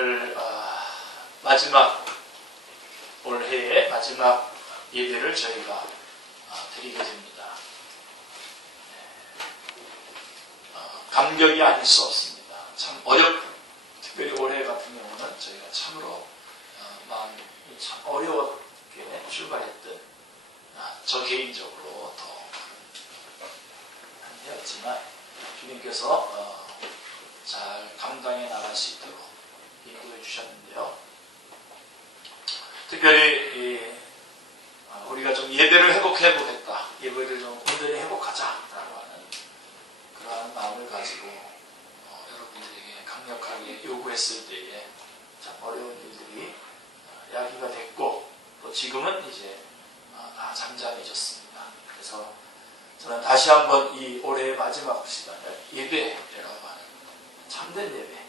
오늘 마지막 올해의 마지막 예배를 저희가 드리게 됩니다. 감격이 아닐 수 없습니다. 참 특별히 올해 같은 경우는 저희가 참으로 마음이 참 어려웠게 출발했던 저 개인적으로 더 한해였지만 주님께서 잘 감당해 나갈 수 있도록 인도해 주셨는데요. 특별히 우리가 좀 예배를 회복해보겠다, 예배를 좀 온전히 회복하자라고 하는 그러한 마음을 가지고 여러분들에게 강력하게 요구했을 때에 참 어려운 일들이 야기가 됐고 또 지금은 이제 다 잠잠해졌습니다. 그래서 저는 다시 한번 이 올해의 마지막 시간을 예배라고 하는 참된 예배,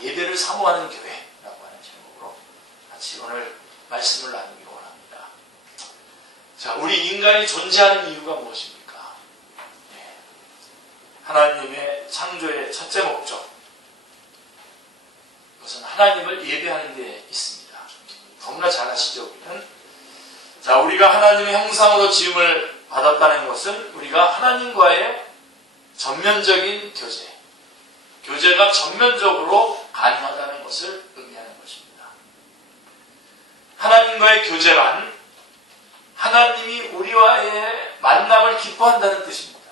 예배를 사모하는 교회라고 하는 제목으로 같이 오늘 말씀을 나누기 원합니다. 자, 우리 인간이 존재하는 이유가 무엇입니까? 하나님의 창조의 첫째 목적, 그것은 하나님을 예배하는 데 있습니다. 너무나 잘 아시죠? 우리가 하나님의 형상으로 지음을 받았다는 것은 우리가 하나님과의 전면적인 교제가 전면적으로 가능하다는 것을 의미하는 것입니다. 하나님과의 교제란 하나님이 우리와의 만남을 기뻐한다는 뜻입니다.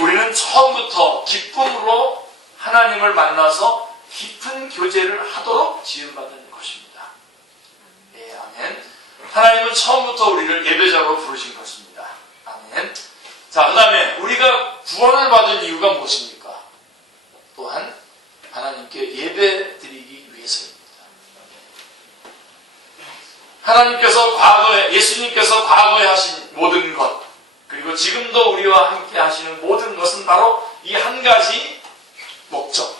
우리는 처음부터 기쁨으로 하나님을 만나서 깊은 교제를 하도록 지음받은 것입니다. 네, 아멘. 하나님은 처음부터 우리를 예배자로 부르신 것입니다. 아멘. 자, 그 다음에 우리가 구원을 받은 이유가 무엇입니까? 또한 하나님께 예배 드리기 위해서입니다. 예수님께서 과거에 하신 모든 것, 그리고 지금도 우리와 함께 하시는 모든 것은 바로 이 한 가지 목적,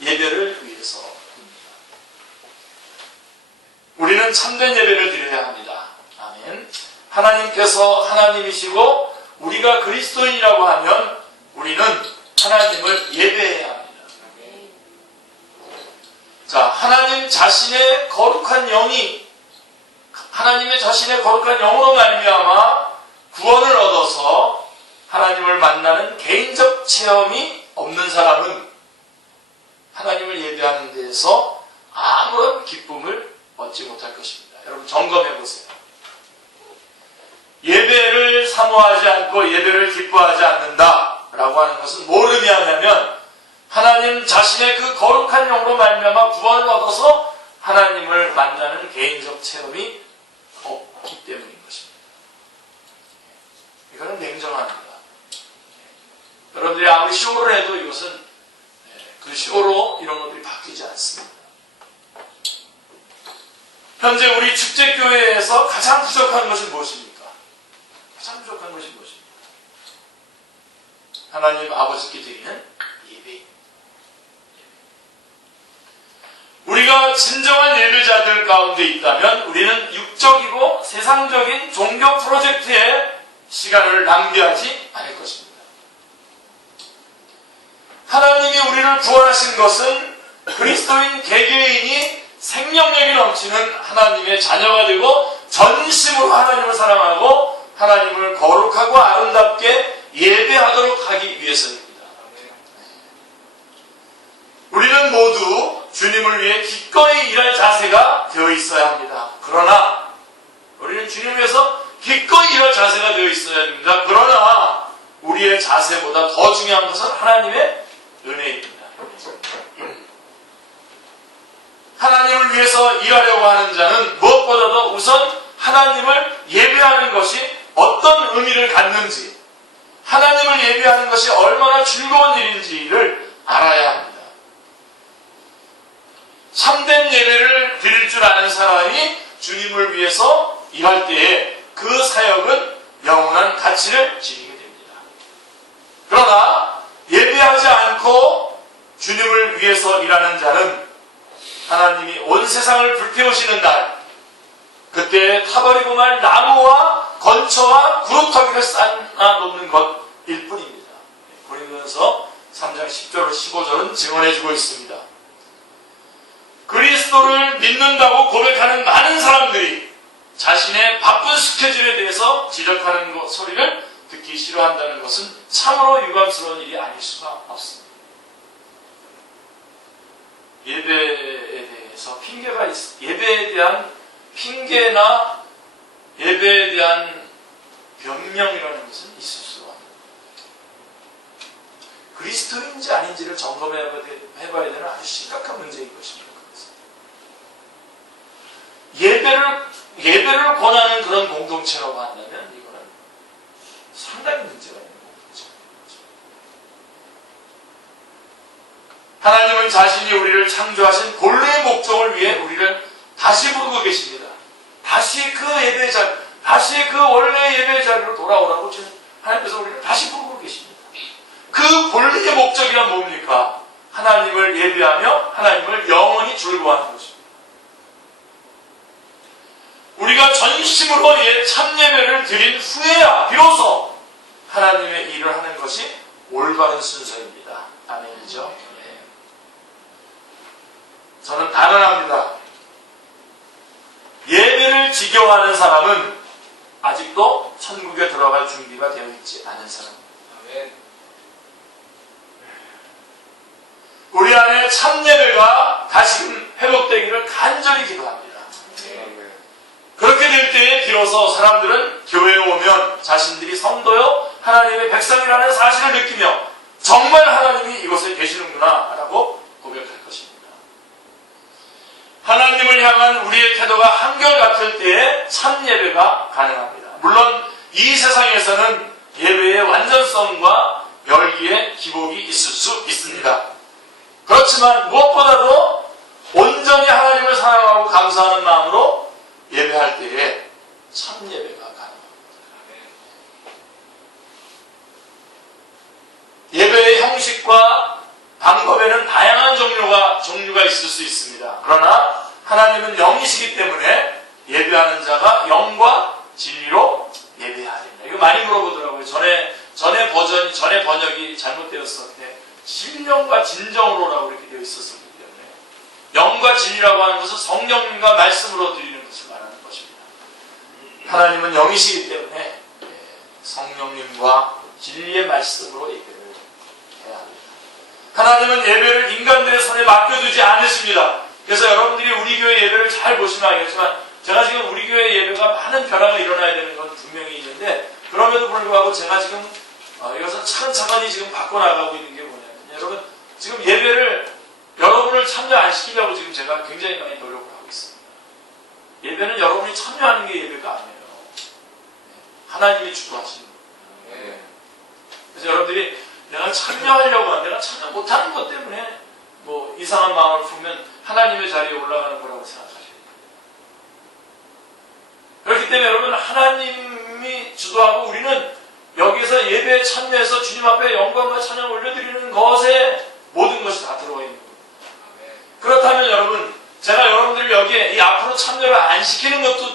예배를 위해서입니다. 우리는 참된 예배를 드려야 합니다. 아멘. 하나님께서 하나님이시고 우리가 그리스도인이라고 하면 우리는 하나님을 예배해야 합니다. 자, 하나님의 자신의 거룩한 영으로 말미암아 구원을 얻어서 하나님을 만나는 개인적 체험이 없는 사람은 하나님을 예배하는 데에서 아무런 기쁨을 얻지 못할 것입니다. 여러분 점검해 보세요. 예배를 사모하지 않고 예배를 기뻐하지 않는다라고 하는 것은 뭘 의미하냐면 하나님 자신의 그 거룩한 영으로 말미암아 구원을 얻어서 하나님을 만나는 개인적 체험이 없기 때문인 것입니다. 이거는 냉정합니다. 여러분들이 아무리 쇼를 해도 이것은 그 쇼로 이런 것들이 바뀌지 않습니다. 현재 우리 축제교회에서 가장 부족한 것이 무엇입니까? 가장 부족한 것이 무엇입니까? 하나님 아버지께 드리는 예배. 우리가 진정한 예배자들 가운데 있다면 우리는 육적이고 세상적인 종교 프로젝트에 시간을 낭비하지 않을 것입니다. 하나님이 우리를 구원하신 것은 그리스도인 개개인이 생명력이 넘치는 하나님의 자녀가 되고 전심으로 하나님을 사랑하고 하나님을 거룩하고 아름답게 예배하도록 하기 위해서입니다. 우리는 모두 주님을 위해 기꺼이 일할 자세가 되어 있어야 합니다. 그러나 우리는 주님을 위해서 기꺼이 일할 자세가 되어 있어야 합니다. 그러나 우리의 자세보다 더 중요한 것은 하나님의 은혜입니다. 하나님을 위해서 일하려고 하는 자는 무엇보다도 우선 하나님을 예배하는 것이 어떤 의미를 갖는지, 하나님을 예배하는 것이 얼마나 즐거운 일인지를 알아야 합니다. 참된 예배를 드릴 줄 아는 사람이 주님을 위해서 일할 때에 그 사역은 영원한 가치를 지니게 됩니다. 그러나 예배하지 않고 주님을 위해서 일하는 자는 하나님이 온 세상을 불태우시는 날, 그때 타버리고 말 나무와 건초와 구루터기를 쌓아 놓는 것일 뿐입니다. 고린도전서 3장 10절 15절은 증언해주고 있습니다. 그리스도를 믿는다고 고백하는 많은 사람들이 자신의 바쁜 스케줄에 대해서 지적하는 소리를 듣기 싫어한다는 것은 참으로 유감스러운 일이 아닐 수가 없습니다. 예배에 대해서 핑계가 예배에 대한 핑계나 예배에 대한 변명이라는 것은 있을 수가 없습니다. 그리스도인지 아닌지를 점검해봐야 되는 아주 심각한 문제인 것입니다. 예배를 권하는 그런 공동체라고 한다면 이거는 상당히 문제가 있는 공동체입니다. 하나님은 자신이 우리를 창조하신 본래의 목적을 위해 우리를 다시 부르고 계십니다. 다시 그 예배자, 다시 그 원래의 예배 자리로 돌아오라고 지금 하나님께서 우리를 다시 부르고 계십니다. 그 본래의 목적이란 뭡니까? 하나님을 예배하며 하나님을 영원히 즐거워하는 것입니다. 우리가 전심으로 참 예배를 드린 후에야 비로소 하나님의 일을 하는 것이 올바른 순서입니다. 아멘이죠? 네. 저는 단언합니다. 예배를 지겨워하는 사람은 아직도 천국에 들어갈 준비가 되어 있지 않은 사람입니다. 아멘. 우리 안에 참 예배가 다시금 회복되기를 간절히 기도합니다. 그렇게 될 때에 비로소 사람들은 교회에 오면 자신들이 성도요 하나님의 백성이라는 사실을 느끼며 정말 하나님이 이곳에 계시는구나 라고 고백할 것입니다. 하나님을 향한 우리의 태도가 한결같을 때에 참 예배가 가능합니다. 물론 이 세상에서는 예배의 완전성과 열기의 기복이 있을 수 있습니다. 그렇지만 무엇보다도 온전히 하나님을 사랑하고 감사하는 마음으로 예배할 때에 참 예배가 가능합니다. 예배의 형식과 방법에는 다양한 종류가 있을 수 있습니다. 그러나 하나님은 영이시기 때문에 예배하는 자가 영과 진리로 예배해야 됩니다. 이거 많이 물어보더라고요. 전에 번역이 잘못되었을 때 신령과 진정으로라고 이렇게 되어 있었기 때문에 영과 진리라고 하는 것은 성령님과 말씀으로 드리는 것을 말하는 것입니다. 하나님은 영이시기 때문에 성령님과 진리의 말씀으로 예배를 해야 합니다. 하나님은 예배를 인간들의 손에 맡겨두지 않으십니다. 그래서 여러분들이 우리 교회 예배를 잘 보시면 알겠지만 제가 지금 우리 교회 예배가 많은 변화가 일어나야 되는 건 분명히 있는데 그럼에도 불구하고 제가 지금 이것을 차근차근히 지금 바꿔나가고 있는 게 뭐냐면 여러분 지금 예배를 여러분을 참여 안 시키려고 지금 제가 굉장히 많이 노력을 하고 있습니다. 예배는 여러분이 참여하는 게 예배가 아니에요. 하나님이 주도하시는 거예요. 그래서 여러분들이 내가 참여하려고 내가 참여 못하는 것 때문에 뭐 이상한 마음을 품으면 하나님의 자리에 올라가는 거라고 생각하셔야 돼요. 그렇기 때문에 여러분 하나님이 주도하고 우리는 여기서 예배에 참여해서 주님 앞에 영광과 찬양을 올려드리는 것에 모든 것이 다 들어가 있는 겁니다. 그렇다면 여러분 제가 여러분들을 여기에 이 앞으로 참여를 안 시키는 것도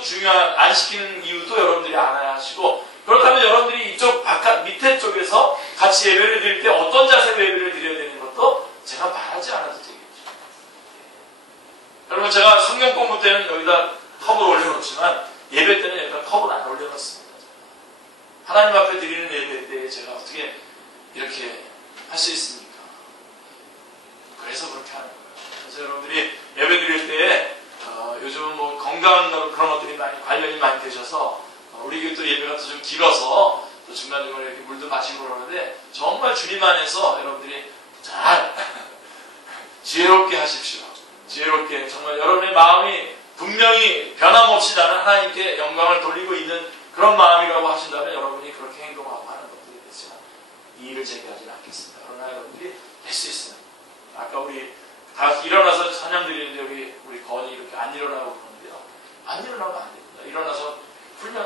안 시키는 이유도 여러분들이 알아야 하시고 그렇다면 여러분들이 이쪽 바깥 밑에 쪽에서 같이 예배를 드릴 때 어떤 자세로 예배를 드려야 되는 것도 제가 말하지 않아도 되겠죠. 여러분 제가 성경 공부 때는 여기다 컵을 올려놓지만 예배 때는 여기다 컵을 안 올려놓습니다. 하나님 앞에 드리는 예배 때 제가 어떻게 이렇게 할 수 있습니까? 그래서 그렇게 하는 거예요. 그래서 여러분들이 예배 드릴 때에 요즘은 뭐 건강 그런 것들이 관련이 많이 되셔서 우리 교회 또 예배가 또 좀 길어서 또 중간중간에 이렇게 물도 마시고 그러는데 정말 주님 안에서 여러분들이 잘 지혜롭게 하십시오. 지혜롭게 정말 여러분의 마음이 분명히 변함없이 나는 하나님께 영광을 돌리고 있는 그런 마음이라고 하신다면 여러분이 그렇게 행동하고 하는 것들이 됐지만 이의를 제기하지는 않겠습니다. 그러나 여러분들이 될 수 있어요. 아까 우리 다 일어나서 찬양 드리는데 우리 건이 이렇게 안 일어나고 그러는데요. 안 일어나면 안 됩니다. 일어나서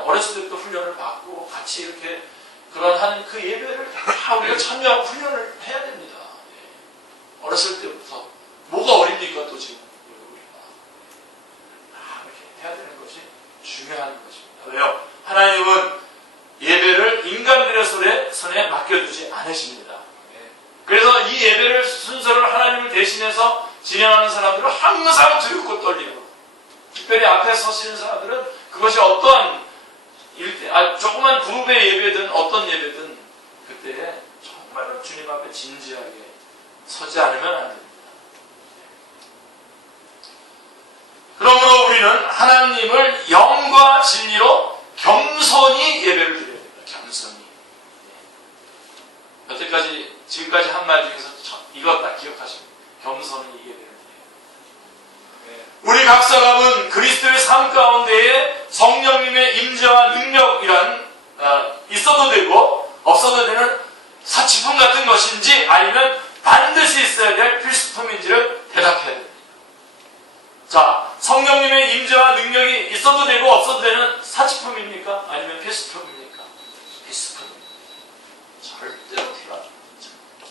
어렸을 때부터 훈련을 받고 같이 이렇게 하는 그 예배를 다 우리가 참여하고 훈련을 해야 됩니다. 어렸을 때부터 뭐가 어립니까 또 지금 우리가 이렇게 해야 되는 것이 중요한 것입니다. 왜요? 하나님은 예배를 인간들의 손에 맡겨두지 않으십니다. 그래서 이 예배를 순서를 하나님을 대신해서 진행하는 사람들은 항상 두렵고 떨리고, 특별히 앞에 서시는 사람들은 그것이 어떠한 조그만 그룹의 예배든 어떤 예배든 그때 정말로 주님 앞에 진지하게 서지 않으면 안 됩니다. 그러므로 우리는 하나님을 영과 진리로 겸손히 예배를 드려야 됩니다. 겸손히. 여태까지 지금까지 한 말 중에서 이것 딱 기억하시고 겸손히 예배를 드려요. 우리 각 사람은 그리스도의 삶 가운데에 성령님의 임재와 능력이란 있어도 되고 없어도 되는 사치품 같은 것인지 아니면 반드시 있어야 될 필수품인지를 대답해야 됩니다. 자, 성령님의 임재와 능력이 있어도 되고 없어도 되는 사치품입니까? 아니면 필수품입니까? 필수품입니다. 절대로 필요하지 않습니다.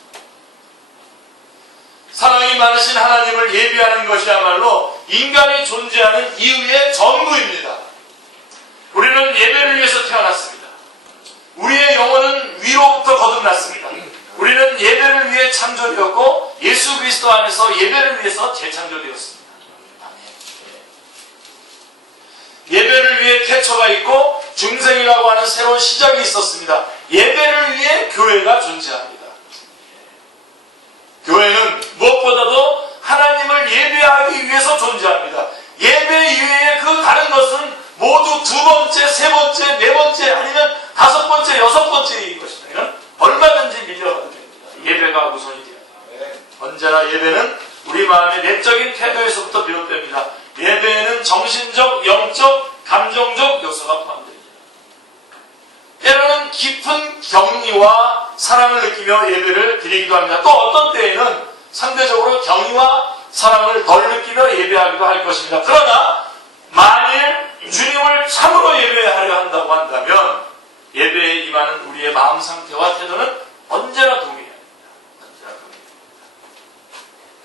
사랑이 많으신 하나님을 예비하는 것이야말로 인간이 존재하는 이유의 전부입니다. 우리는 예배를 위해서 태어났습니다. 우리의 영혼은 위로부터 거듭났습니다. 우리는 예배를 위해 창조되었고 예수 그리스도 안에서 예배를 위해서 재창조되었습니다. 예배를 위해 태초가 있고 중생이라고 하는 새로운 시작이 있었습니다. 예배를 위해 교회가 존재합니다. 교회는 무엇보다도 하나님을 예배하기 위해서 존재합니다. 예배 이외에 그 다른 것은 모두 두 번째, 세 번째, 네 번째 아니면 다섯 번째, 여섯 번째인 것입니다. 이건 얼마든지 밀려가도 됩니다. 예배가 우선이 돼야 됩니다. 언제나 예배는 우리 마음의 내적인 태도에서부터 비롯됩니다. 예배에는 정신적, 영적, 감정적 요소가 포함됩니다. 때로는 깊은 경의와 사랑을 느끼며 예배를 드리기도 합니다. 또 어떤 때에는 상대적으로 경의와 사랑을 덜 느끼며 예배하기도 할 것입니다. 그러나 만일 주님을 참으로 예배하려 한다고 한다면 예배에 임하는 우리의 마음 상태와 태도는 언제나 동일해야 합니다. 언제나 동일합니다.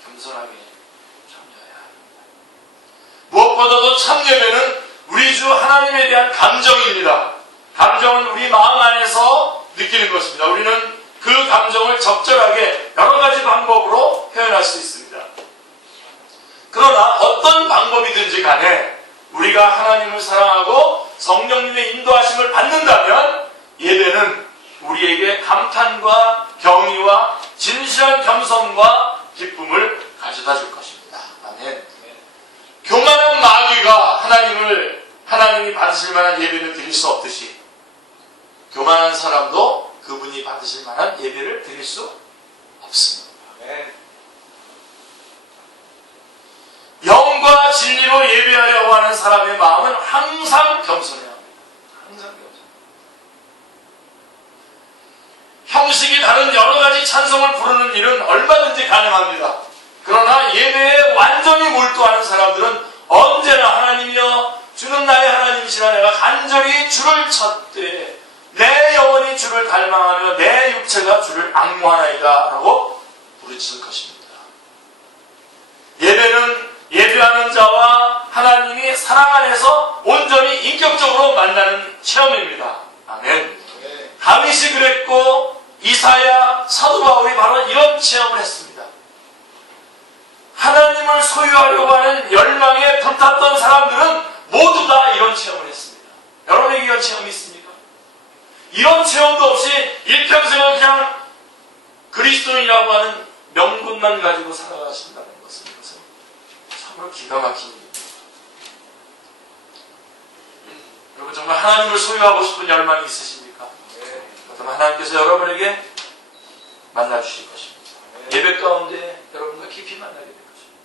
겸손하게 참여해야 합니다. 무엇보다도 참 예배는 우리 주 하나님에 대한 감정입니다. 감정은 우리 마음 안에서 느끼는 것입니다. 우리는 그 감정을 적절하게 여러 가지 방법으로 표현할 수 있습니다. 그러나 어떤 방법이든지 간에 우리가 하나님을 사랑하고 성령님의 인도하심을 받는다면 예배는 우리에게 감탄과 경의와 진실한 겸손과 기쁨을 가져다 줄 것입니다. 아멘. 교만한 마귀가 하나님이 받으실 만한 예배를 드릴 수 없듯이 교만한 사람도 그분이 받으실 만한 예배를 드릴 수 없습니다. 영과 진리로 예배하려고 하는 사람의 마음은 항상 겸손해야 합니다. 항상 겸손. 형식이 다른 여러 가지 찬송을 부르는 일은 얼마든지 가능합니다. 그러나 예배에 완전히 몰두하는 사람들은 언제나 하나님이여 주는 나의 하나님이시라 내가 간절히 주를 찾되 내 영혼이 주를 갈망하며 내 육체가 주를 앙모하나이다 라고 부르짖을 것입니다. 예배는 예배하는 자와 하나님이 사랑 안에서 온전히 인격적으로 만나는 체험입니다. 아멘. 다윗이 그랬고 이사야, 사도 바울이 바로 이런 체험을 했습니다. 하나님을 소유하려고 하는 열망에 불탔던 사람들은 모두 다 이런 체험을 했습니다. 여러분에게 이런 체험이 있습니까? 이런 체험도 없이 일평생을 그냥 그리스도인이라고 하는 명분만 가지고 살아가신다는 것은 참으로 기가 막힌 일입니다. 여러분 정말 하나님을 소유하고 싶은 열망이 있으십니까? 그렇다면 하나님께서 여러분에게 만나주실 것입니다. 예배 가운데 여러분과 깊이 만나게 될 것입니다.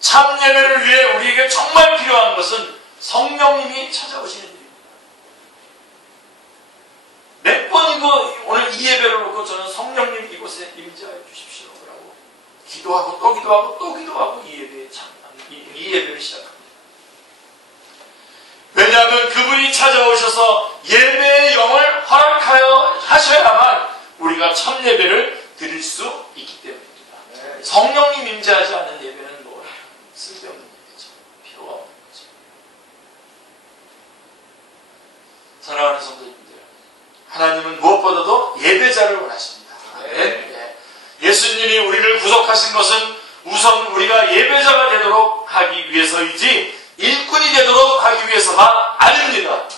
참 예배를 위해 우리에게 정말 필요한 것은 성령님이 찾아오시는 일입니다. 몇 번이고 오늘 이 예배를 놓고 저는 성령님 이곳에 임재하여 주십시오라고 기도하고 또 기도하고 또 기도하고 이 예배를 시작합니다. 왜냐하면 그분이 찾아오셔서 예배의 영을 허락하여 하셔야만 우리가 참 예배를 드릴 수 있기 때문입니다. 성령님 임재하지 않은 예배는 뭐 쓸데없는 예배죠. 필요가 없는 거죠. 사랑하는 성도님들, 하나님은 무엇보다도 예배자를 원하십니다. 예수님이 우리를 구속하신 것은 우선 우리가 예배자가 되도록 하기 위해서이지 일꾼이 되도록 하기 위해서가 아닙니다.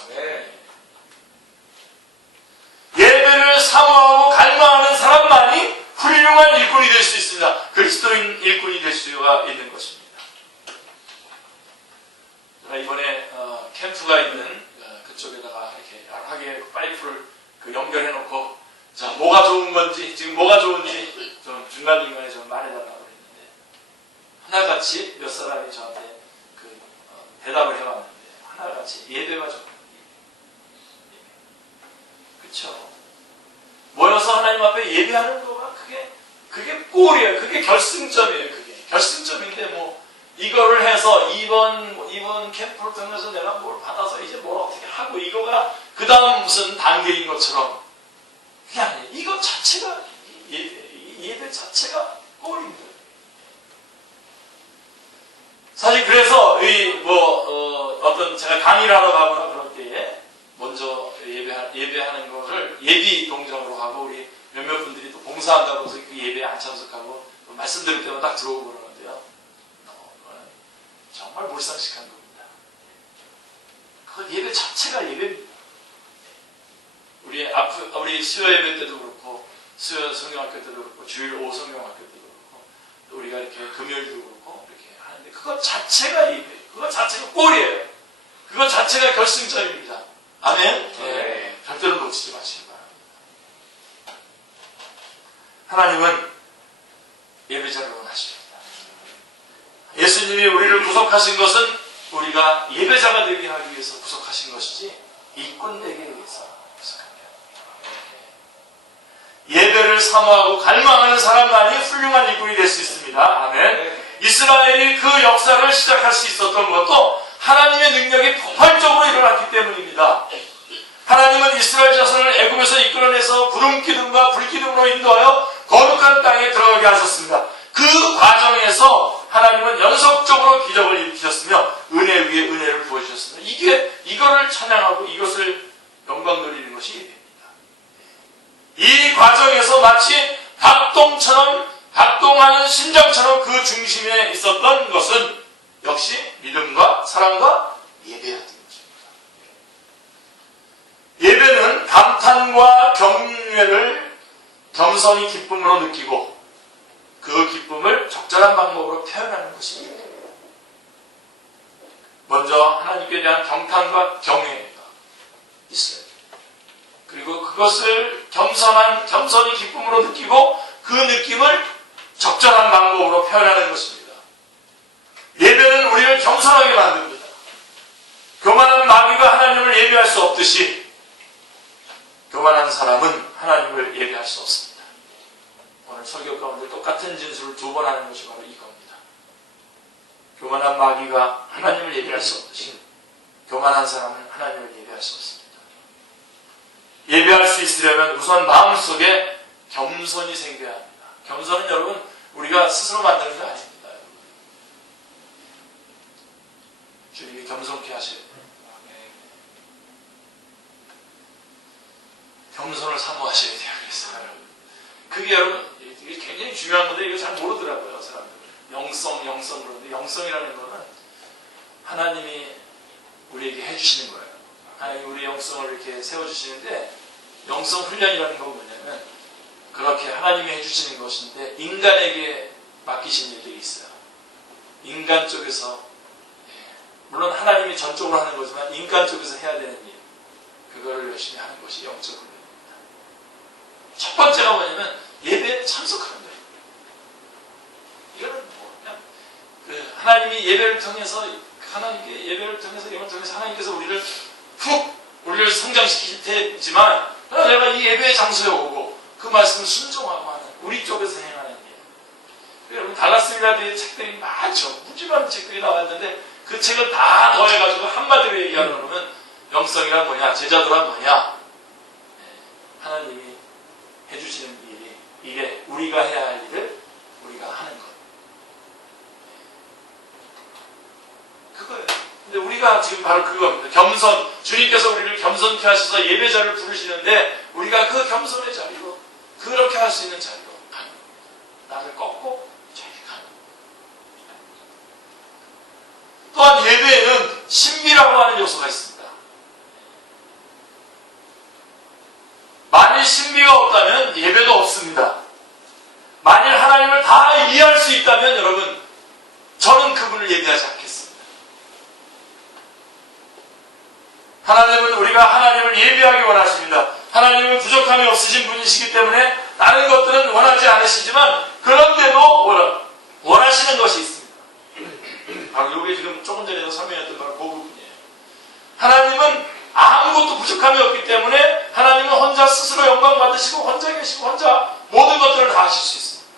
예배를 사모하고 갈망하는 사람만이 훌륭한 일꾼이 될 수 있습니다. 그리스도인 일꾼이 될 수가 있는 것입니다. 이번에 캠프가 있는 그쪽에다가 이렇게 여러 하게 파이프를 연결해 놓고 자 뭐가 좋은 건지 지금 뭐가 좋은지 좀 중간중간에 좀 말해달라고 했는데 하나같이 몇 사람이 저한테 대답을 해왔는데 하나같이 예배가 좋은 그렇죠. 모여서 하나님 앞에 예배하는 거가 그게 골이에요. 그게 결승점이에요. 그게 결승점인데 뭐 이거를 해서 이번 캠프를 통해서 내가 뭘 받아서 이제 뭘 어떻게 하고 이거가 그 다음 무슨 단계인 것처럼 그게 아니에요. 이거 자체가 예배 자체가 골입니다. 사실 그래서 어떤 제가 강의를 하러 가거나 그럴 때에 먼저 예배하는 거를 예비 동작으로 하고 우리 몇몇 분들이 또 봉사한다고 해서 그 예배에 안 참석하고 말씀 들을 때만 딱 들어오고 그러는데요. 정말 몰상식한 겁니다. 그 예배 자체가 예배입니다. 우리 수요 예배 때도 그렇고 수요 성경학교 때도 그렇고 주일 오후 성경학교 때도 그렇고 또 우리가 이렇게 금요일도 그렇고 이렇게 하는데 그것 자체가 예배, 그것 자체가 골이에요. 그것 자체가 결승점입니다. 아멘? 네. 절대로 놓치지 마시기 바랍니다. 하나님은 예배자를 원하십니다. 예수님이 우리를 구속하신 것은 우리가 예배자가 되게 하기 위해서 구속하신 것이지 일꾼 되기 위해서 구속합니다. 예배를 사모하고 갈망하는 사람만이 훌륭한 일꾼이 될 수 있습니다. 아멘. 이스라엘이 그 역사를 시작할 수 있었던 것도 하나님의 능력이 폭발적으로 일어났기 때문입니다. 하나님은 이스라엘 자손을 애굽에서 이끌어내서 구름기둥과 불기둥으로 인도하여 거룩한 땅에 들어가게 하셨습니다. 그 과정에서 하나님은 연속적으로 기적을 일으키셨으며 은혜 위에 은혜를 부어주셨습니다. 이거를 찬양하고 이것을 영광 돌리는 것이 예배입니다. 이 과정에서 마치 박동하는 심장처럼 그 중심에 있었던 것은 역시 믿음과 사랑과 예배였던 것입니다. 예배는 감탄과 경외를 겸손히 기쁨으로 느끼고 그 기쁨을 적절한 방법으로 표현하는 것입니다. 먼저 하나님께 대한 경탄과 경외가 있어요. 그리고 그것을 겸손히 기쁨으로 느끼고 그 느낌을 적절한 방법으로 표현하는 것입니다. 예배는 우리를 겸손하게 만듭니다. 교만한 마귀가 하나님을 예배할 수 없듯이 교만한 사람은 하나님을 예배할 수 없습니다. 오늘 설교 가운데 똑같은 진술을 2번 하는 것이 바로 이겁니다. 교만한 마귀가 하나님을 예배할 수 없듯이 교만한 사람은 하나님을 예배할 수 없습니다. 예배할 수 있으려면 우선 마음속에 겸손이 생겨야 합니다. 겸손은 여러분 우리가 스스로 만드는 게 아닙니다. 주님이 겸손케 하셔야 돼요. 겸손을 사모하셔야 돼요. 그래서 그게 여러분 이게 굉장히 중요한 건데 이거 잘 모르더라고요. 사람들. 영성 그러는데 영성이라는 거는 하나님이 우리에게 해주시는 거예요. 하나님이 우리 영성을 이렇게 세워주시는데 영성 훈련이라는 건 뭐냐면 그렇게 하나님이 해주시는 것인데 인간에게 맡기신 일들이 있어요. 인간 쪽에서 물론 하나님이 전적으로 하는 거지만 인간 쪽에서 해야 되는 일 그거를 열심히 하는 것이 영적 훈련입니다. 첫 번째가 뭐냐면 예배에 참석하는 거예요. 이거는 그냥 하나님이 예배를 통해서 하나님께서 우리를 성장시킬 테지만 내가 이 예배의 장소에 오고 그 말씀을 순종하고 하는 우리 쪽에서 행하는 일. 여러분 달라스 빌라드의 책들이 많죠. 무지막한 책들이 나왔는데 그 책을 다 더해가지고 한마디로 얘기하는 거는 영성이란 뭐냐, 제자도란 뭐냐. 하나님이 해주시는 일이 이게 우리가 해야 할 일을 우리가 하는 것. 그거예요. 근데 우리가 지금 바로 그겁니다. 주님께서 우리를 겸손케 하셔서 예배자를 부르시는데 우리가 그 겸손의 자리로 그렇게 할 수 있는 자리로 가는 거예요. 나를 꺾고 저에게 가는 거예요. 또한 예배에는 신비라고 하는 요소가 있습니다. 만일 신비가 없다면 예배도 없습니다. 만일 하나님을 다 이해할 수 있다면 여러분, 저는 그분을 예배하지 않겠습니다. 하나님은 우리가 하나님을 예배하기 원하십니다. 하나님은 부족함이 없으신 분이시기 때문에 다른 것들은 원하지 않으시지만 그런데도 원하시는 것이 있습니다. 바로 이게 지금 조금 전에도 설명했던 바로 그 부분이에요. 하나님은 아무것도 부족함이 없기 때문에 하나님은 혼자 스스로 영광 받으시고 혼자 계시고 혼자 모든 것들을 다 하실 수 있습니다.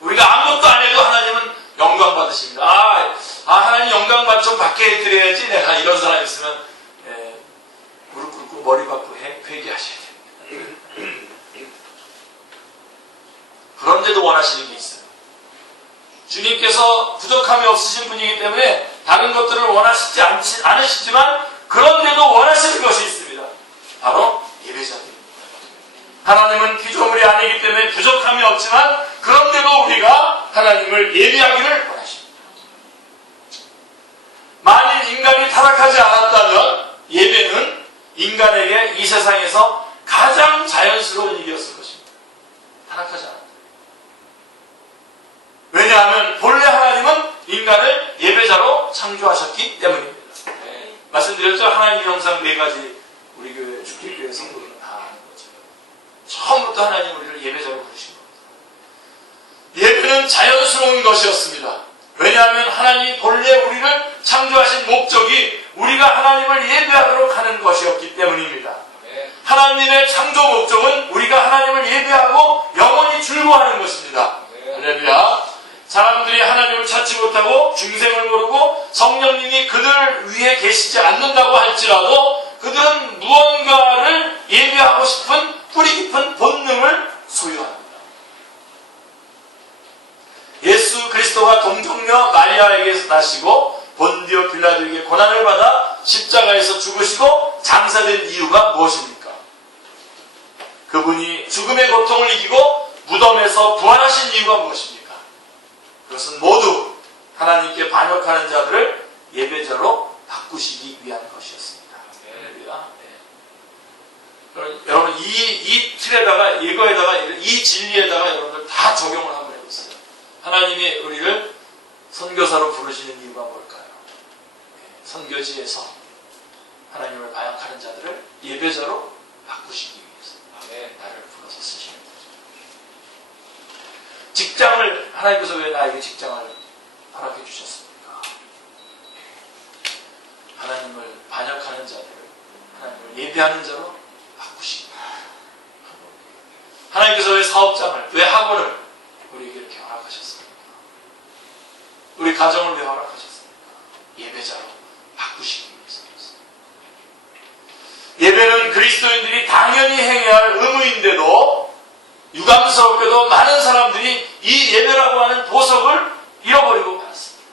우리가 아무것도 안 해도 하나님은 영광 받으십니다. 하나님 영광 좀 받게 해드려야지 내가 이런 사람 있으면 무릎 꿇고 머리 받고 회개하셔야 됩니다. 그런데도 원하시는 게 있어요. 주님께서 부족함이 없으신 분이기 때문에 다른 것들을 원하시지 않으시지만 그런데도 원하시는 것이 있습니다. 바로 예배자입니다. 하나님은 피조물이 아니기 때문에 부족함이 없지만 그런데도 우리가 하나님을 예배하기를 원하십니다. 만일 인간이 타락하지 않았다면 예배는 인간에게 이 세상에서 가장 자연스러운 일이었을 것입니다. 타락하지 않았다. 왜냐하면 본래 하나님은 인간을 예배자로 창조하셨기 때문입니다. 말씀드렸죠? 하나님의 형상 4가지 우리 교회 주길교회 성도들은 다 아는 거죠. 처음부터 하나님 우리를 예배자로 부르신 겁니다. 예배는 자연스러운 것이었습니다. 왜냐하면 하나님이 본래 우리를 창조하신 목적이 우리가 하나님을 예배하도록 하는 것이었기 때문입니다. 하나님의 창조 목적은 우리가 하나님을 예배하고 영원히 즐거워하는 것입니다. 할렐루야. 사람들이 하나님을 찾지 못하고 중생을 모르고 성령님이 그들 위에 계시지 않는다고 할지라도 그들은 무언가를 예배하고 싶은 뿌리 깊은 본능을 소유합니다. 예수 그리스도가 동정녀 마리아에게서 나시고 본디오 빌라도에게 고난을 받아 십자가에서 죽으시고 장사된 이유가 무엇입니까? 그분이 죽음의 고통을 이기고 무덤에서 부활하신 이유가 무엇입니까? 그것은 모두 하나님께 반역하는 자들을 예배자로 바꾸시기 위한 것이었습니다. 여러분 이 틀에다가 이거에다가 이 진리에다가 여러분들 다 적용을 한번 해보세요. 하나님이 우리를 선교사로 부르시는 이유가 뭘까요? 선교지에서 하나님을 반역하는 자들을 예배자로 바꾸시기 위해서 나를 불러서 쓰시는 거죠. 직장을 하나님께서 왜 나에게 직장을 허락해 주셨습니까? 하나님을 반역하는 자들을 하나님을 예배하는 자로 바꾸시기 위해서. 하나님께서 왜 사업장을, 왜 학원을 우리에게 이렇게 허락하셨습니까? 우리 가정을 왜 허락하셨습니까? 예배자로 바꾸시기 위해서였습니다. 예배는 그리스도인들이 당연히 행해야 할 의무인데도 유감스럽게도 많은 사람들이 이 예배라고 하는 보석을 잃어버리고 말았습니다.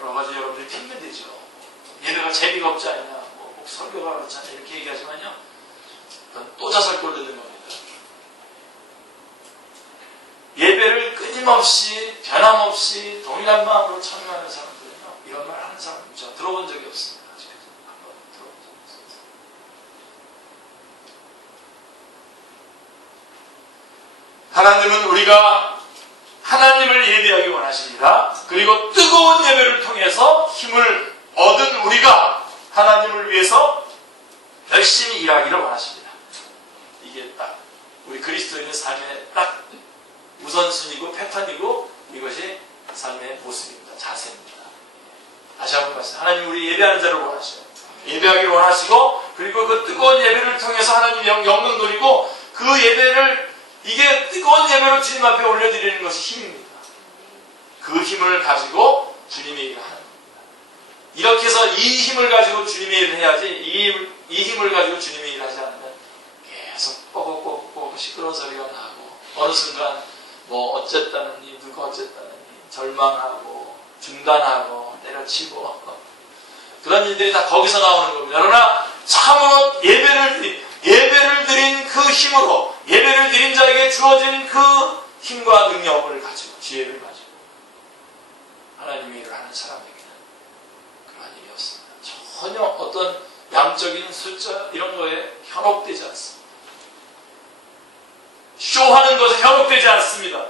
여러 가지 여러분들이 핑계대죠. 예배가 재미가 없지 않냐, 설교가 그렇지 않냐 이렇게 얘기하지만요, 그건 또 자살골 듣는 겁니다. 예배를 끊임없이 변함없이 동일한 마음으로 참여하는 사람들은요, 이런 말 하는 사람 제가 들어본 적이 없습니다. 아직까지 한번 들어본 적이 없습니다. 하나님은 우리가 하나님을 예배하기 원하십니다. 그리고 뜨거운 예배를 통해서 힘을 얻은 우리가 하나님을 위해서 열심히 일하기를 원하십니다. 이게 딱 우리 그리스도인의 삶의 딱 우선순위고 패턴이고 이것이 삶의 모습입니다. 자세입니다. 다시 한번 말씀. 하나님 우리 예배하는 자를 원하셔요. 예배하기를 원하시고 그리고 그 뜨거운 예배를 통해서 하나님 영광 돌리고 그 예배를 이게 뜨거운 예배로 주님 앞에 올려드리는 것이 힘입니다. 그 힘을 가지고 주님의 일을 하는 겁니다. 이렇게 해서 이 힘을 가지고 주님의 일을 해야지 이 힘을 가지고 주님의 일을 하지 않으면 계속 뽀뽀뽀뽀 시끄러운 소리가 나고 어느 순간 뭐 어쨌다느니 누가 어쨌다느니 절망하고 중단하고 때려치고 그런 일들이 다 거기서 나오는 겁니다. 그러나 참으로 예배를 드린 그 힘으로 예배를 드린 자에게 주어진 그 힘과 능력을 가지고 지혜를 가지고 하나님의 일을 하는 사람에게는 그러한 일이 없습니다. 전혀 어떤 양적인 숫자 이런 거에 현혹되지 않습니다. 쇼하는 것에 현혹되지 않습니다.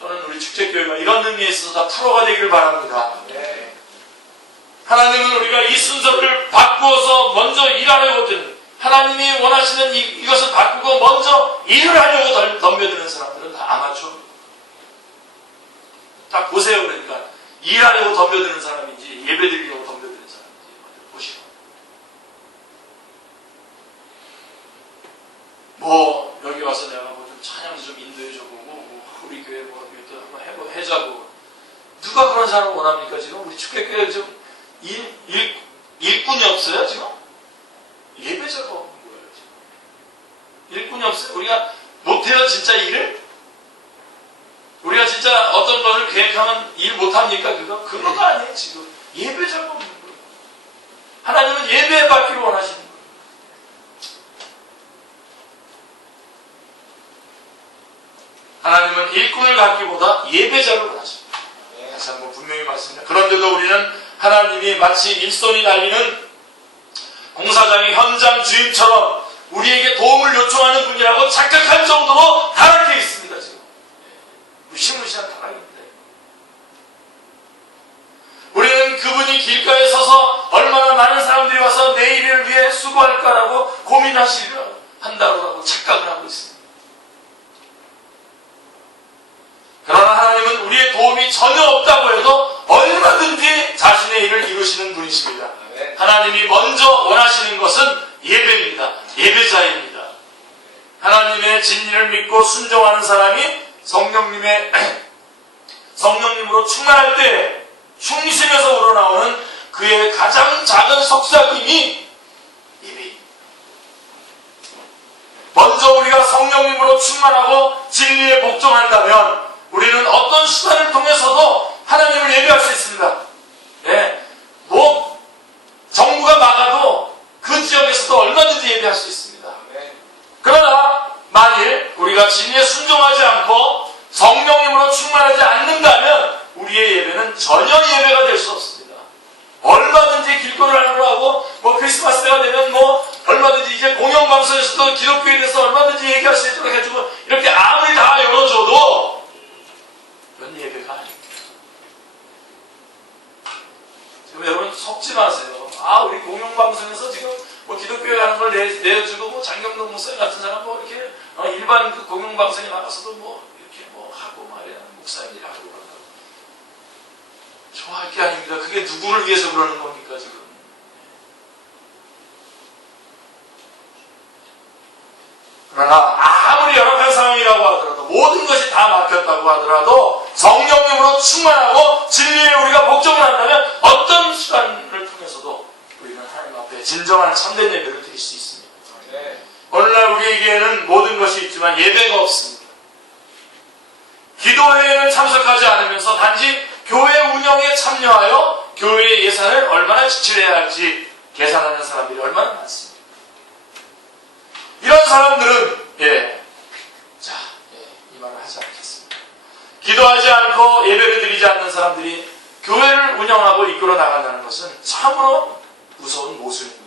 저는 우리 축제교회가 이런 의미에 있어서 다 프로가 되기를 바랍니다. 네. 하나님은 우리가 이 순서를 바꾸어서 먼저 일하려거든 하나님이 원하시는 이것을 바꾸고 먼저 일을 하려고 덤벼드는 사람들은 다 아마추어입니다. 딱 보세요. 그러니까 일하려고 덤벼드는 사람인지 예배드리려고 덤벼드는 사람인지 보시고 뭐 여기 와서 내가 뭐 좀 찬양도 좀 인도해줘 보고 뭐 우리 교회 뭐 이것도 한번 해자고 누가 그런 사람을 원합니까? 지금 우리 축제교회 지금 일꾼이 없어요 지금? 예배자가 없는 거예요 지금. 일꾼이 없어요? 우리가 못해요 진짜 일을? 우리가 진짜 어떤 것을 계획하면 일 못합니까? 그거가 아니에요 지금. 예배자가 없는 거예요. 하나님은 예배 받기를 원하시는 거예요. 하나님은 일꾼을 갖기보다 예배자를 원하십니다. 다시 한번 분명히 말씀드립니다. 그런데도 우리는 하나님이 마치 일손이 달리는 공사장의 현장 주임처럼 우리에게 도움을 요청하는 분이라고 착각할 정도로 타락해 있습니다. 지금 무시무시한 타락입니다. 우리는 그분이 길가에 서서 얼마나 많은 사람들이 와서 내 일을 위해 수고할까라고 고민하시려 한다고 착각을 하고 있습니다. 그러나 하나님은 우리의 도움이 전혀 없다고 해도 얼마든지 자신의 일을 이루시는 분이십니다. 하나님이 먼저 원하시는 것은 예배입니다. 예배자입니다. 하나님의 진리를 믿고 순종하는 사람이 성령님으로 충만할 때 중심에서 우러나오는 그의 가장 작은 속삭임이 예배입니다. 먼저 우리가 성령님으로 충만하고 진리에 복종한다면 우리는 어떤 수단을 통해서도 하나님을 예배할 수 있습니다. 예, 뭐 정부가 막아도 그 지역에서도 얼마든지 예배할 수 있습니다. 그러나 만일 우리가 진리에 순종하지 않고 성령님으로 충만하지 않는다면 우리의 예배는 전혀 예배가 될 수 없습니다. 얼마든지 길거리를 하고 뭐 크리스마스 때가 되면 뭐 얼마든지 이제 공영방송에서도 기독교에 대해서 얼마든지 얘기할 수 있도록 해주고 이렇게 아무리 다 열어줘도 그런 예배가 아닙니다. 지금 여러분 속지 마세요. 우리 공영방송에서 지금 뭐 기독교에 가는 걸 내어주고 뭐 장경동 목사님 같은 사람 뭐 이렇게 일반 그 공영방송에 나가서도 뭐 이렇게 뭐 하고 말이야 목사님들이 하고 그런다고 좋아할 게 아닙니다. 그게 누구를 위해서 그러는 겁니까 지금? 그러나 아무리 열악한 상황이라고 하더라도 모든 것이 다 막혔다고 하더라도 성령님으로 충만하고 진리에 우리가 복종을 한다면 어떤 수단을 통해서도 우리는 하나님 앞에 진정한 참된 예배를 드릴 수 있습니다. 오늘날 우리에게는 모든 것이 있지만 예배가 없습니다. 기도회에는 참석하지 않으면서 단지 교회 운영에 참여하여 교회의 예산을 얼마나 지출해야 할지 계산하는 사람들이 얼마나 많습니다. 이런 사람들은 이 말을 하지 않겠습니다. 기도하지 않고 예배를 드리지 않는 사람들이 교회를 운영하고 이끌어 나간다는 것은 참으로 무서운 모순입니다.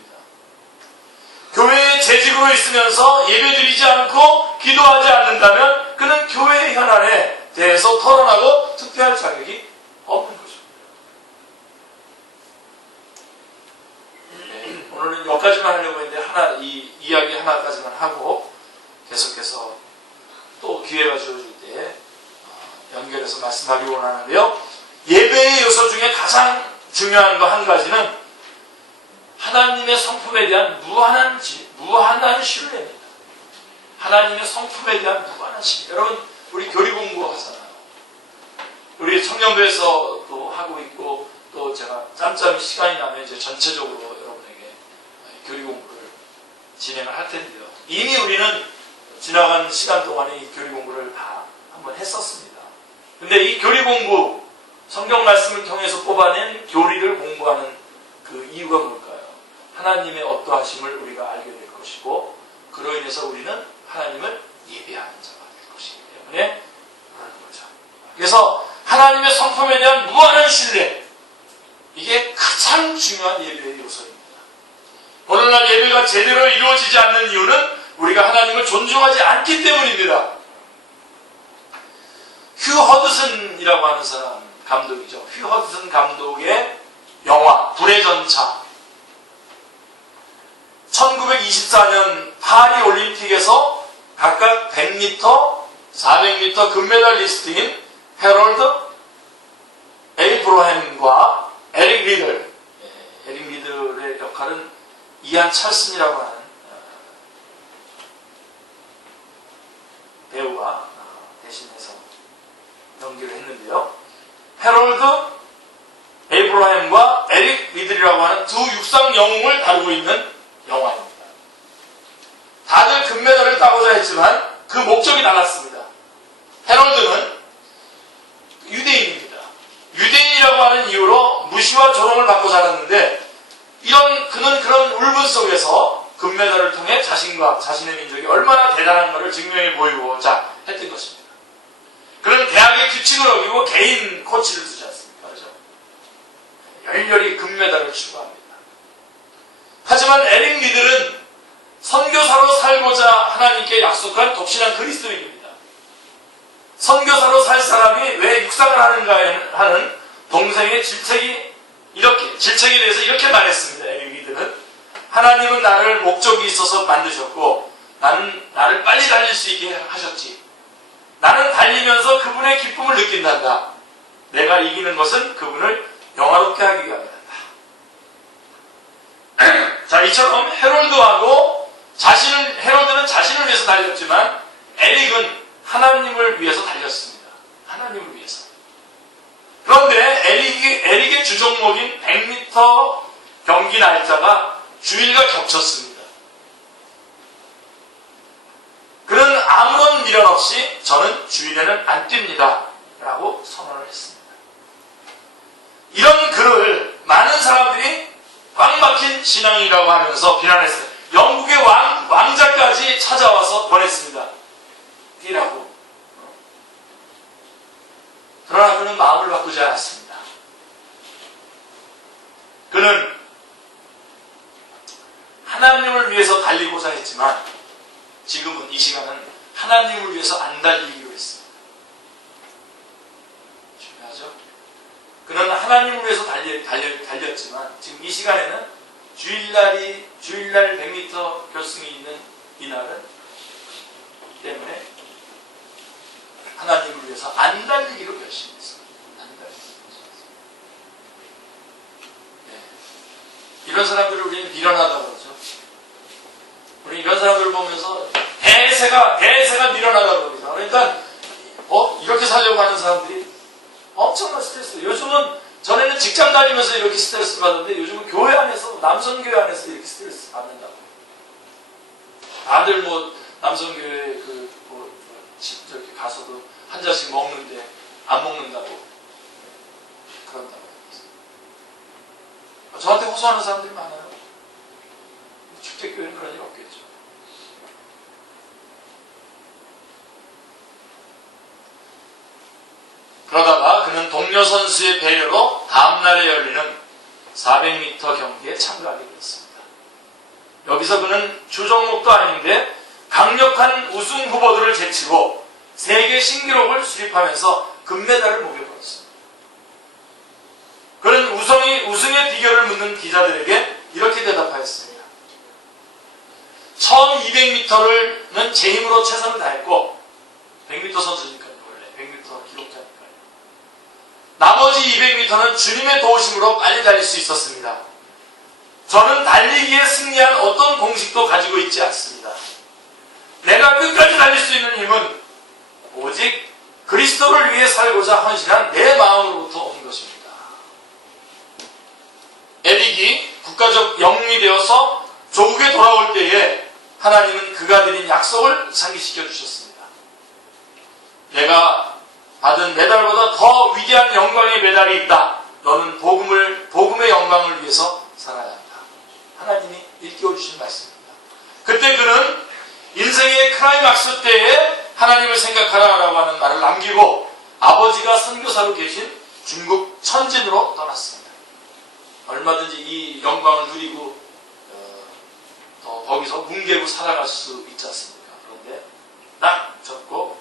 교회에 재직으로 있으면서 예배 드리지 않고 기도하지 않는다면 그는 교회의 현안에 대해서 토론하고 투표할 자격이 없는 것입니다. 오늘은 여기까지만 하려고 했는데 이 이야기 하나까지만 하고 계속해서 또 기회가 주어질 때 연결해서 말씀하기 원하는데요. 예배의 요소 중에 가장 중요한 거 한 가지는 하나님의 성품에 대한 무한한 신뢰입니다. 하나님의 성품에 대한 무한한 신뢰. 여러분 우리 교리 공부하잖아요. 우리 청년부에서도 하고 있고 또 제가 짬짬이 시간이 나면 이제 전체적으로 여러분에게 교리 공부를 진행을 할 텐데요. 이미 우리는 지나간 시간 동안에 이 교리 공부를 다 한번 했었습니다. 근데 이 교리 공부, 성경 말씀을 통해서 뽑아낸 교리를 공부하는 그 이유가 뭘까요? 하나님의 어떠하심을 우리가 알게 될 것이고 그로 인해서 우리는 하나님을 예배하는 자가 될 것이기 때문에 그러는 거죠. 그래서 하나님의 성품에 대한 무한한 신뢰, 이게 가장 중요한 예배의 요소입니다. 오늘날 예배가 제대로 이루어지지 않는 이유는 우리가 하나님을 존중하지 않기 때문입니다. 휴 허드슨이라고 하는 사람, 감독이죠. 휴 허드슨 감독의 영화 불의 전차, 1924년 파리 올림픽에서 각각 100m, 400m 금메달리스트인 해럴드 에이브러햄과 에릭 리들, 에릭 리들의 역할은 이안 찰슨이라고 하는 배우가 대신해서 연기를 했는데요. 해럴드 에이브러햄과 에릭 리들이라고 하는 두 육상 영웅을 다루고 있는 영화입니다. 다들 금메달을 따고자 했지만 그 목적이 달랐습니다. 해럴드는 유대인입니다. 유대인이라고 하는 이유로 무시와 조롱을 받고 자랐는데 그는 그런 울분 속에서 금메달을 통해 자신과 자신의 민족이 얼마나 대단한 것을 증명해 보이고자 했던 것입니다. 그런 대학의 규칙을 어기고 개인 코치를 두지 않습니까? 그렇죠? 열렬히 금메달을 추구합니다. 하지만 에릭 리들은 선교사로 살고자 하나님께 약속한 독실한 그리스도인입니다. 선교사로 살 사람이 왜 육상을 하는가 하는 동생의 질책에 대해서 이렇게 말했습니다. 에릭 리들은 하나님은 나를 목적이 있어서 만드셨고 나를 빨리 달릴 수 있게 하셨지. 나는 달리면서 그분의 기쁨을 느낀단다. 내가 이기는 것은 그분을 영화롭게 하기 위함이란다. 자, 이처럼 헤럴드는 자신을 위해서 달렸지만 에릭은 하나님을 위해서 달렸습니다. 하나님을 위해서. 그런데 에릭의 주종목인 100m 경기 날짜가 주일과 겹쳤습니다. 그는 아무런 미련 없이 저는 주일에는 안 뜁니다 라고 선언을 했습니다. 이런 글을 많은 사람들이 꽉 막힌 신앙이라고 하면서 비난했어요. 영국의 왕자까지 찾아와서 보냈습니다. 뛰라고. 그러나 그는 마음을 바꾸지 않았습니다. 그는 하나님을 위해서 달리고자 했지만 지금은 이 시간은 하나님을 위해서 안 달리기로 했습니다. 중요하죠? 그는 하나님을 위해서 달렸지만 지금 이 시간에는 주일날 100m 결승이 있는 이날은 때문에 하나님을 위해서 안 달리기로 결심했습니다. 안 달리기로 결심했습니다. 네. 이런 사람들을 우리는 미련하다고 그러죠. 우리 이런 사람들을 보면서 대세가 미련하다고 그럽니다. 그러니까 이렇게 살려고 하는 사람들이 엄청난 스트레스. 요즘은 전에는 직장 다니면서 이렇게 스트레스 받는데 요즘은 교회 안에서 남성교회 안에서 이렇게 스트레스 받는다고. 다들 남성교회 저렇게 가서도 한 잔씩 먹는데 안 먹는다고 그런다고 합니다. 저한테 호소하는 사람들이 많아요. 축제교회는 그런 일 없겠죠. 그러다가 그는 동료 선수의 배려로 다음날에 열리는 400m 경기에 참가하게 되었습니다. 여기서 그는 주종목도 아닌데 강력한 우승 후보들을 제치고 세계 신기록을 수립하면서 금메달을 목에 걸었습니다. 그는 우승의 비결을 묻는 기자들에게 이렇게 대답하였습니다. 처음 200m는 제 힘으로 최선을 다했고 100m 선수니까요. 원래 100m 기록자니까요. 나머지 200m는 주님의 도우심으로 빨리 달릴 수 있었습니다. 저는 달리기에 승리한 어떤 공식도 가지고 있지 않습니다. 내가 끝까지 달릴 수 있는 힘은 오직 그리스도를 위해 살고자 헌신한 내 마음으로부터 온 것입니다. 에릭이 국가적 영웅이 되어서 조국에 돌아올 때에 하나님은 그가 드린 약속을 상기시켜 주셨습니다. 내가 받은 메달보다 더 위대한 영광의 메달이 있다. 너는 복음의 영광을 위해서 살아야 한다. 하나님이 일깨워 주신 말씀입니다. 그때 그는 인생의 클라이막스 때에 하나님을 생각하라라고 하는 말을 남기고 아버지가 선교사로 계신 중국 천진으로 떠났습니다. 얼마든지 이 영광을 누리고 거기서 뭉개고 살아갈 수 있지 않습니까? 그런데 딱 접고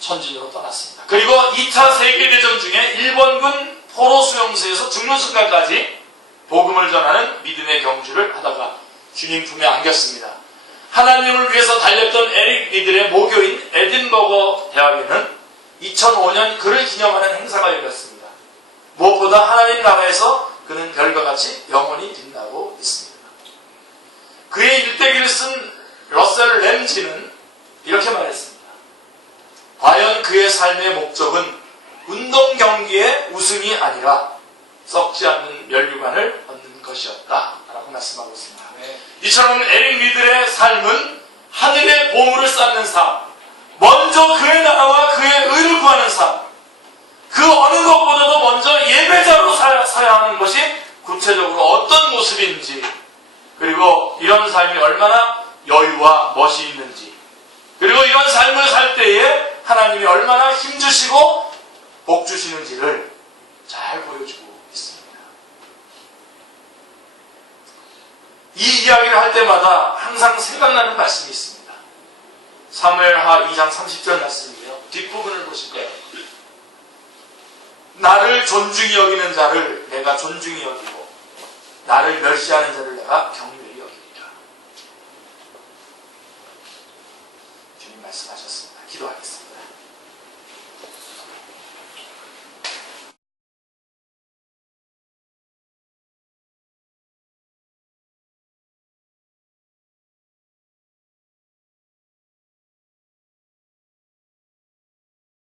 천진으로 떠났습니다. 그리고 2차 세계대전 중에 일본군 포로 수용소에서 죽는 순간까지 복음을 전하는 믿음의 경주를 하다가 주님 품에 안겼습니다. 하나님을 위해서 달렸던 에릭 리들의 모교인 에딘버거 대학에는 2005년 그를 기념하는 행사가 열렸습니다. 무엇보다 하나님 나라에서 그는 별과 같이 영원히 빛나고 있습니다. 그의 일대기를 쓴 러셀 램지는 이렇게 말했습니다. 과연 그의 삶의 목적은 운동 경기의 우승이 아니라 썩지 않는 면류관을 얻는 것이었다 라고 말씀하고 있습니다. 이처럼 에릭 리들의 삶은 하늘의 보물을 쌓는 삶, 먼저 그의 나라와 그의 의를 구하는 삶, 그 어느 것보다도 먼저 예배자로 서야 하는 것이 구체적으로 어떤 모습인지, 그리고 이런 삶이 얼마나 여유와 멋이 있는지, 그리고 이런 삶을 살 때에 하나님이 얼마나 힘주시고 복 주시는지를 잘 보여주고 있습니다. 이 이야기를 할 때마다 항상 생각나는 말씀이 있습니다. 사무엘하 2장 30절 말씀이에요. 뒷부분을 보실 거예요. 나를 존중히 여기는 자를 내가 존중히 여기고 나를 멸시하는 자를 내가 경멸하노라.